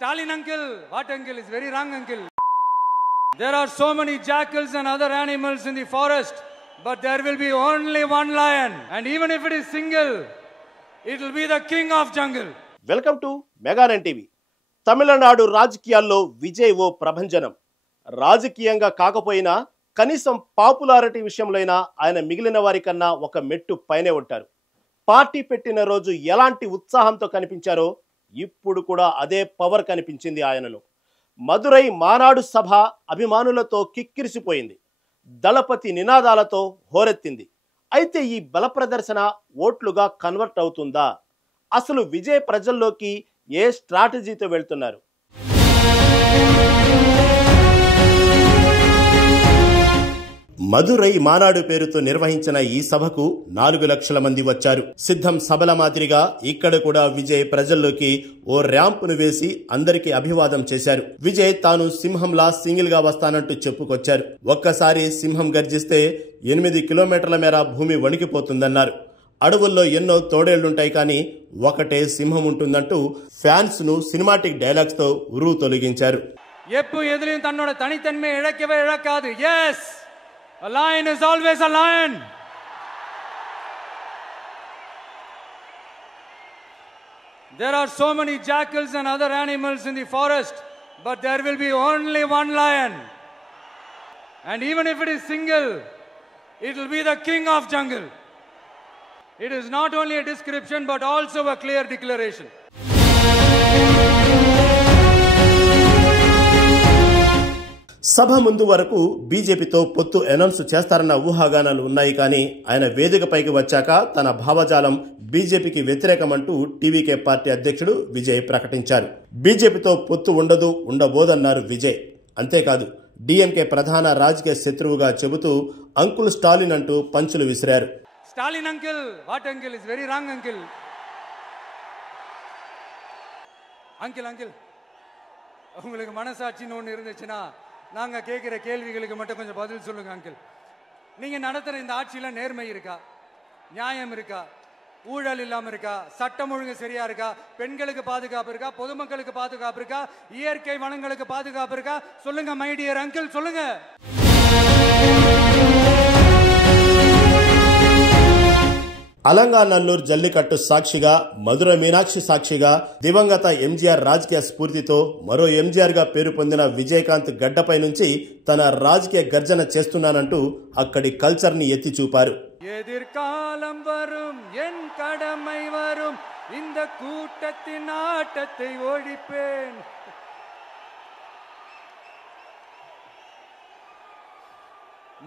Stalin uncle, what uncle? Is very wrong uncle. There are so many jackals and other animals in the forest, but there will be only one lion, and even if it is single, it will be the king of jungle. Welcome to Megaran TV. Tamil Nadu రాజకీయాల్లో విజయ్ ఓ ప్రభంజనం. రాజకీయంగా కాకపోయినా కనీసం popularity విషయంలోైనా ఆయన మిగిలిన వారి కన్నా ఒక మెట్టు పైనే ఉంటారు. పార్టీ పెట్టిన రోజు ఎలాంటి ఉత్సాహంతో కనిపించారో ఇప్పుడు కూడా అదే పవర్ కనిపించింది ఆయనలో. మదురై మానాడు సభ అభిమానులతో కిక్కిరిసిపోయింది. దళపతి నినాదాలతో హోరెత్తింది. అయితే ఈ బల ప్రదర్శన ఓట్లుగా కన్వర్ట్ అవుతుందా? అసలు విజయ్ ప్రజల్లోకి ఏ స్ట్రాటజీతో వెళ్తున్నారు? మదురై మానాడు పేరుతో నిర్వహించిన ఈ సభకు 4 లక్షల మంది వచ్చారు. సిద్ధం సభల మాదిరిగా ఇక్కడ కూడా విజయ్ ప్రజల్లోకి ఓ ర్యాంపును వేసి అందరికీ అభివాదం చేశారు. విజయ్ తాను సింహంలా సింగిల్ గా వస్తానంటూ చెప్పుకొచ్చారు. ఒక్కసారి సింహం గర్జిస్తే 8 కిలోమీటర్ల మేర భూమి వణికిపోతుందన్నారు. అడవుల్లో ఎన్నో తోడేళ్లుంటాయి కానీ ఒకటే సింహం ఉంటుందంటూ ఫ్యాన్స్ ను సినిమాటిక్ డైలాగ్స్ తో ఉరువు తొలగించారు. ఎప్పుడు ఎదిరిన తన్నోడ తనితన్మే ఇழக்கவே ఇழக்காது. yes, a lion is always a lion. There are so many jackals and other animals in the forest, but there will be only one lion, and even if it is single, it will be the king of jungle. It is not only a description but also a clear declaration. సభ ముందు వరకు బీజేపీతో పొత్తు announce చేస్తారన్న ఊహాగానాలు ఉన్నాయి కానీ ఆయన వేదికపైకి వచ్చాక తన భావజాలం బీజేపీకి వ్యతిరేకమంటూ టీవీకే పార్టీ అధ్యక్షుడు విజయ్ ప్రకటించారు. బీజేపీతో పొత్తు ఉండబోదన్నారు విజయ్. అంతేకాదు డీఎంకే ప్రధాన రాజకీయ శత్రువుగా చెబుతూ అంకుల్ స్టాలిన్ అంటూ పంచులు విసిరారు. Stalin uncle, what uncle? Is very wrong uncle. Uncle, உங்களுக்கு மனசாட்சின்னு ஒன்று இருந்துச்சுன்னா நாங்கள் கேட்குற கேள்விகளுக்கு மட்டும் கொஞ்சம் பதில் சொல்லுங்க அங்கிள். நீங்கள் நடத்துகிற இந்த ஆட்சியில் நேர்மை இருக்கா, நியாயம் இருக்கா, ஊழல் இல்லாமல் இருக்கா, சட்டம் ஒழுங்கு சரியா இருக்கா, பெண்களுக்கு பாதுகாப்பு இருக்கா, பொதுமக்களுக்கு பாதுகாப்பு இருக்கா, இயற்கை வளங்களுக்கு பாதுகாப்பு இருக்கா? சொல்லுங்க மை டியர் அங்கிள், சொல்லுங்க. అలంగానల్లూరు జల్లికట్టు సాక్షిగా, మధుర మీనాక్షి సాక్షిగా, దివంగత ఎంజీఆర్ రాజకీయ స్ఫూర్తితో మరో ఎంజీఆర్ గా పేరు పొందిన విజయకాంత్ గడ్డపై నుంచి తన రాజకీయ గర్జన చేస్తున్నానంటూ అక్కడి కల్చర్ ని ఎత్తి చూపారు. ఎదిర్కాలం వரும் ఎన్ కడమై వரும் இந்த கூட்டத்தின் ஆட்டத்தை ஓடிப்பேன்.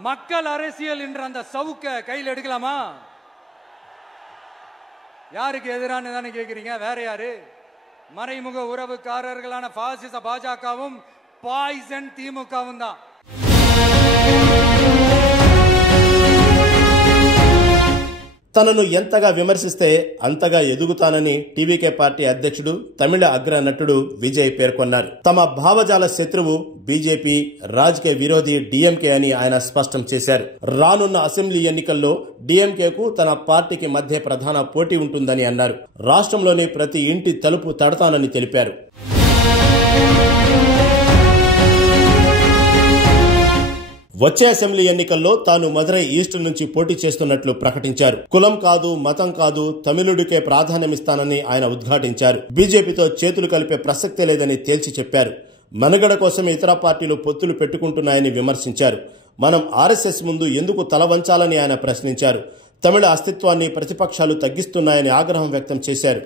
மக்கள் அரசியல் என்ற அந்த சவுக்க கையில் எடுக்கலாமா? யாருக்கு எதிரான தானே கேட்குறீங்க? வேற யாரு? மறைமுக உறவுக்காரர்களான பாசிச பாஜகவும் பாய்சன் திமுகவும் தான். తనను ఎంతగా విమర్శిస్తే అంతగా ఎదుగుతానని టీవీకే పార్టీ అధ్యక్షుడు తమిళ అగ్ర నటుడు విజయ్ పేర్కొన్నారు. తమ భావజాల శత్రువు బీజేపీ, రాజకీయ విరోధి డీఎంకే అని ఆయన స్పష్టం చేశారు. రానున్న అసెంబ్లీ ఎన్నికల్లో డీఎంకేకు తన పార్టీకి మధ్య ప్రధాన పోటీ ఉంటుందని అన్నారు. రాష్ట్రంలోని ప్రతి ఇంటి తలుపు తడతానని తెలిపారు. వచ్చే అసెంబ్లీ ఎన్నికల్లో తాను మదురై ఈస్ట్ నుంచి పోటీ చేస్తున్నట్లు ప్రకటించారు. కులం కాదు, మతం కాదు, తమిళుడికే ప్రాధాన్యమిస్తానని ఆయన ఉద్ఘాటించారు. బీజేపీతో చేతులు కలిపే ప్రసక్తే లేదని తేల్చి చెప్పారు. మనుగడ కోసం ఇతర పార్టీలు పొత్తులు పెట్టుకుంటున్నాయని విమర్శించారు. మనం ఆర్ఎస్ఎస్ ముందు ఎందుకు తల వంచాలని ఆయన ప్రశ్నించారు. తమిళ అస్తిత్వాన్ని ప్రతిపక్షాలు తగ్గిస్తున్నాయని ఆగ్రహం వ్యక్తం చేశారు.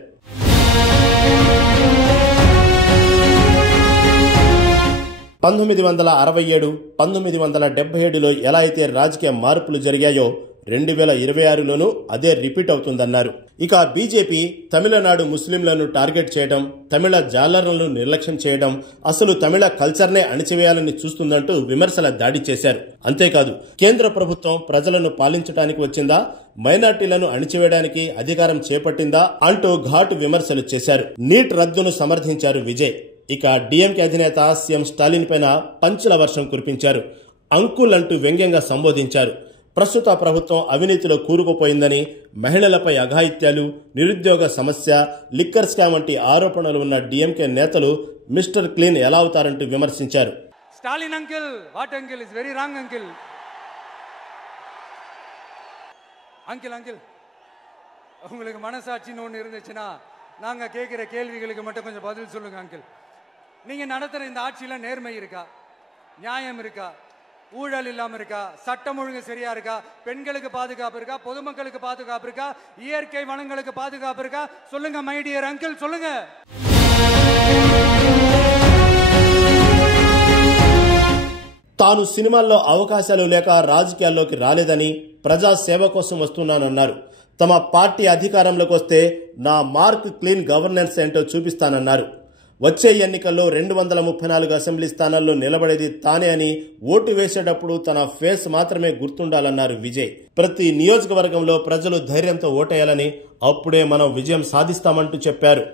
పంతొమ్మిది 1967లో ఎలా అయితే రాజకీయ మార్పులు జరిగాయో 2026లోనూ అదే రిపీట్ అవుతుందన్నారు. ఇక బీజేపీ తమిళనాడు ముస్లింలను టార్గెట్ చేయడం, తమిళ జాలర్లను నిర్లక్ష్యం చేయడం, అసలు తమిళ కల్చర్నే అణిచివేయాలని చూస్తుందంటూ విమర్శల దాడి చేశారు. అంతేకాదు కేంద్ర ప్రభుత్వం ప్రజలను పాలించడానికి వచ్చిందా, మైనార్టీలను అణిచివేయడానికి అధికారం చేపట్టిందా అంటూ ఘాటు విమర్శలు చేశారు. నీట్ రద్దును సమర్థించారు విజయ్. ఇక డీఎంకే అధినేత సీఎం స్టాలిన్ పైన పంచుల వర్షం కురిపించారు. అంకుల్ అంటూ వ్యంగ్యంగా సంబోధించారు. ప్రస్తుత ప్రభుత్వం అవినీతిలో కూరుకుపోయిందని, మహిళలపై అఘాయిత్యాలు, నిరుద్యోగ సమస్య, లిక్కర్ స్కామ్ వంటి ఆరోపణలు ఉన్న డిఎంకే నేతలు మిస్టర్ క్లీన్ ఎలా అవుతారంటూ విమర్శించారు. Stalin uncle, what uncle is very wrong uncle. Uncle உங்களுக்கு மனசாட்சின்னு ஒன்று இருந்துச்சுன்னா நாங்கள் கேட்குற கேள்விகளுக்கு மட்டும் கொஞ்சம் பதில் சொல்லுங்க அங்கிள். நீங்கள் நடத்துகிற இந்த ஆட்சியில் நேர்மை இருக்கா, நியாயம் இருக்கா, ஊழல் இல்லாமல் இருக்கா, சட்டம் ஒழுங்கு சரியா இருக்கா, பெண்களுக்கு பாதுகாப்பு இருக்கா, பொதுமக்களுக்கு பாதுகாப்பு இருக்கா, இயற்கை வளங்களுக்கு பாதுகாப்பு இருக்கா? சொல்லுங்க மை டியர் அங்கிள், சொல்லுங்க. తాను సినిమాల్లో అవకాశాలు లేక రాజకీయాల్లోకి రాలేదని, ప్రజా సేవ కోసం వస్తున్నానన్నారు. తమ పార్టీ అధికారంలోకి వస్తే నా మార్క్ క్లీన్ గవర్నెన్స్ ఏంటో చూపిస్తానన్నారు. వచ్చే ఎన్నికల్లో 234 అసెంబ్లీ స్థానాల్లో నిలబడేది తానే అని, ఓటు వేసేటప్పుడు తన ఫేస్ మాత్రమే గుర్తుండాలన్నారు విజయ్. ప్రతి నియోజకవర్గంలో ప్రజలు ధైర్యంతో ఓటేయాలని, అప్పుడే మనం విజయం సాధిస్తామంటూ చెప్పారు.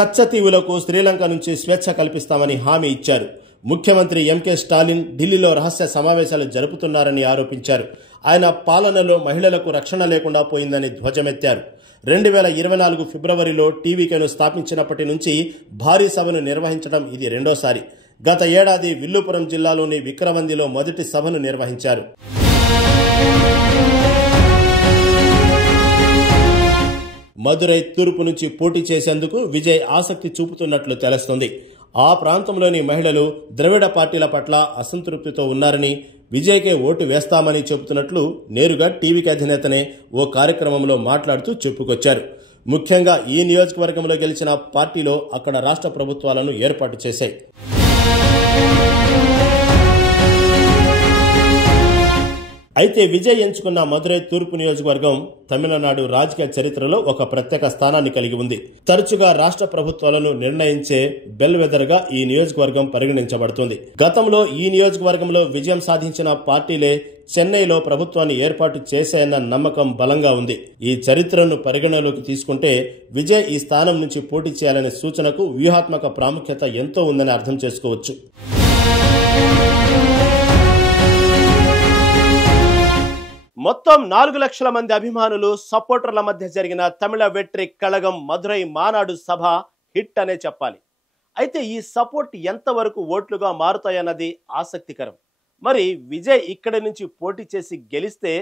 కచ్చతీవులకు శ్రీలంక నుంచి స్వేచ్ఛ కల్పిస్తామని హామీ ఇచ్చారు. ముఖ్యమంత్రి ఎంకే స్టాలిన్ ఢిల్లీలో రహస్య సమావేశాలు జరుపుతున్నారని ఆరోపించారు. ఆయన పాలనలో మహిళలకు రక్షణ లేకుండా పోయిందని ధ్వజమెత్తారు. 2024 ఫిబ్రవరిలో టీవీకేను స్థాపించినప్పటి నుంచి భారీ సభను నిర్వహించడం ఇది రెండోసారి. గత ఏడాది విల్లుపురం జిల్లాలోని విక్రమందిలో మొదటి సభను నిర్వహించారు. మదురై తూర్పు నుంచి పోటీ చేసేందుకు విజయ్ ఆసక్తి చూపుతున్నట్లు తెలుస్తోంది. ఆ ప్రాంతంలోని మహిళలు ద్రవిడ పార్టీల పట్ల అసంతృప్తితో ఉన్నారని, విజయ్కే ఓటు వేస్తామని చెబుతున్నట్లు నేరుగా టీవీకి అధినేతనే ఓ కార్యక్రమంలో మాట్లాడుతూ చెప్పుకొచ్చారు. ముఖ్యంగా ఈ నియోజకవర్గంలో గెలిచిన పార్టీలో అక్కడ రాష్ట్ర ప్రభుత్వాలను ఏర్పాటు చేశాయి. అయితే విజయ్ ఎంచుకున్న మదురై తూర్పు నియోజకవర్గం తమిళనాడు రాజకీయ చరిత్రలో ఒక ప్రత్యేక స్థానాన్ని కలిగి ఉంది. తరచుగా రాష్ట్ర ప్రభుత్వాలను నిర్ణయించే బెల్వెదర్గా ఈ నియోజకవర్గం పరిగణించబడుతుంది. గతంలో ఈ నియోజకవర్గంలో విజయం సాధించిన పార్టీలే చెన్నైలో ప్రభుత్వాన్ని ఏర్పాటు చేశాయన్న నమ్మకం బలంగా ఉంది. ఈ చరిత్రను పరిగణలోకి తీసుకుంటే విజయ్ ఈ స్థానం నుంచి పోటీ చేయాలనే సూచనకు వ్యూహాత్మక ప్రాముఖ్యత ఎంతో ఉందని అర్థం చేసుకోవచ్చు. మొత్తం 4 లక్షల మంది అభిమానులు, సపోర్టర్ల మధ్య జరిగిన తమిళ వెట్రి కళగం మదురై మానాడు సభ హిట్ అనే చెప్పాలి. అయితే ఈ సపోర్ట్ ఎంతవరకు ఓట్లుగా మారుతాయన్నది ఆసక్తికరం. మరి విజయ్ ఇక్కడి నుంచి పోటీ చేసి గెలిస్తే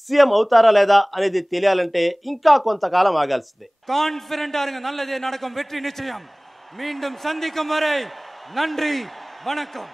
సీఎం అవుతారా లేదా అనేది తెలియాలంటే ఇంకా కొంతకాలం ఆగాల్సిందే. కాన్ఫిడెంట్ ஆருங்க, நல்லதே நடக்கும், வெற்றி நிச்சயம். மீண்டும் சந்திக்கும் வரை நன்றி, வணக்கம்.